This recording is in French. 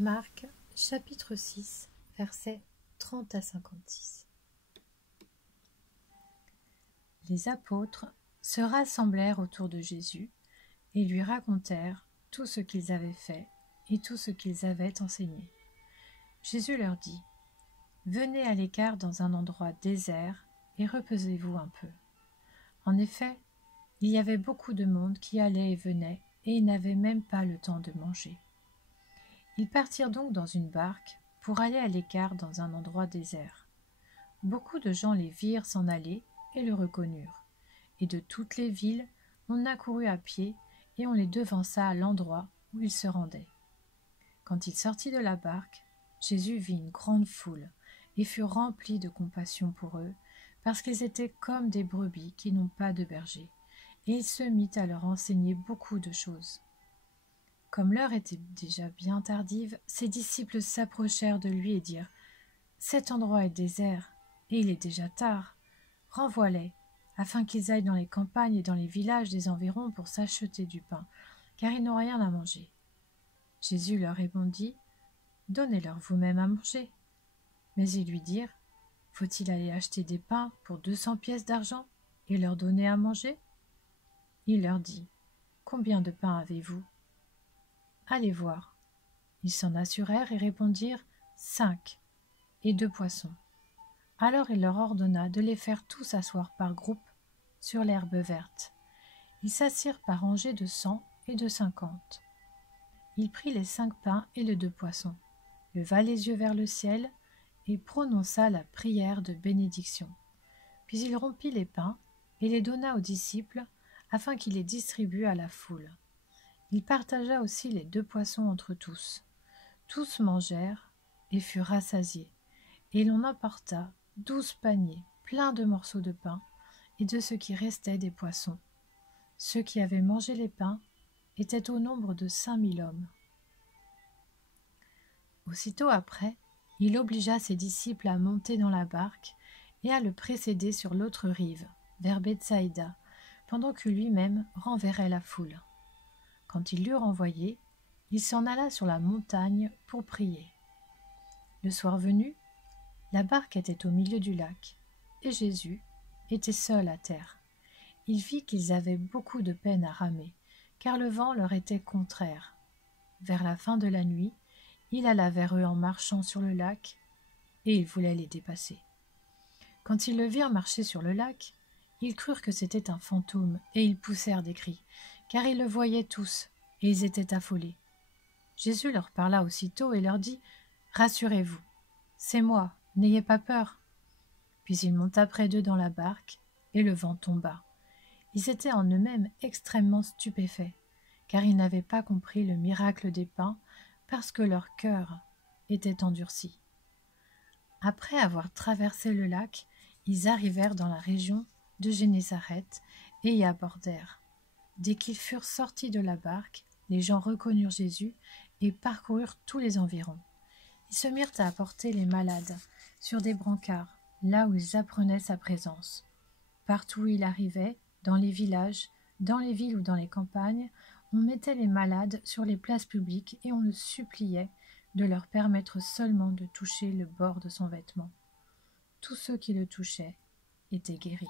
Marc, chapitre 6, versets 30 à 56. Les apôtres se rassemblèrent autour de Jésus et lui racontèrent tout ce qu'ils avaient fait et tout ce qu'ils avaient enseigné. Jésus leur dit : « Venez à l'écart dans un endroit désert et reposez-vous un peu. » En effet, il y avait beaucoup de monde qui allait et venait, et ils n'avaient même pas le temps de manger. Ils partirent donc dans une barque pour aller à l'écart dans un endroit désert. Beaucoup de gens les virent s'en aller et le reconnurent. Et de toutes les villes, on accourut à pied et on les devança à l'endroit où ils se rendaient. Quand il sortit de la barque, Jésus vit une grande foule et fut rempli de compassion pour eux, parce qu'ils étaient comme des brebis qui n'ont pas de berger, et il se mit à leur enseigner beaucoup de choses. Comme l'heure était déjà bien tardive, ses disciples s'approchèrent de lui et dirent : « Cet endroit est désert, et il est déjà tard. Renvoie-les, afin qu'ils aillent dans les campagnes et dans les villages des environs pour s'acheter du pain, car ils n'ont rien à manger. » Jésus leur répondit : « Donnez-leur vous-même à manger. » Mais ils lui dirent : « Faut-il aller acheter des pains pour 200 pièces d'argent et leur donner à manger ?» Il leur dit : « Combien de pains avez-vous ? » Allez voir. Ils s'en assurèrent et répondirent : 5 et 2 poissons. Alors il leur ordonna de les faire tous asseoir par groupes sur l'herbe verte. Ils s'assirent par rangées de 100 et de 50. Il prit les 5 pains et les 2 poissons, leva les yeux vers le ciel et prononça la prière de bénédiction. Puis il rompit les pains et les donna aux disciples afin qu'ils les distribuent à la foule. Il partagea aussi les 2 poissons entre tous. Tous mangèrent et furent rassasiés, et l'on emporta 12 paniers pleins de morceaux de pain et de ce qui restait des poissons. Ceux qui avaient mangé les pains étaient au nombre de 5000 hommes. Aussitôt après, il obligea ses disciples à monter dans la barque et à le précéder sur l'autre rive, vers Bethsaïda, pendant que lui-même renverrait la foule. Quand il l'eut renvoyé, il s'en alla sur la montagne pour prier. Le soir venu, la barque était au milieu du lac, et Jésus était seul à terre. Il vit qu'ils avaient beaucoup de peine à ramer, car le vent leur était contraire. Vers la fin de la nuit, il alla vers eux en marchant sur le lac, et il voulait les dépasser. Quand ils le virent marcher sur le lac, ils crurent que c'était un fantôme, et ils poussèrent des cris, car ils le voyaient tous, et ils étaient affolés. Jésus leur parla aussitôt et leur dit : « Rassurez-vous, c'est moi, n'ayez pas peur. » Puis il monta près d'eux dans la barque, et le vent tomba. Ils étaient en eux-mêmes extrêmement stupéfaits, car ils n'avaient pas compris le miracle des pains, parce que leur cœur était endurci. Après avoir traversé le lac, ils arrivèrent dans la région de Génézareth et y abordèrent. Dès qu'ils furent sortis de la barque, les gens reconnurent Jésus et parcoururent tous les environs. Ils se mirent à apporter les malades sur des brancards, là où ils apprenaient sa présence. Partout où il arrivait, dans les villages, dans les villes ou dans les campagnes, on mettait les malades sur les places publiques et on le suppliait de leur permettre seulement de toucher le bord de son vêtement. Tous ceux qui le touchaient étaient guéris.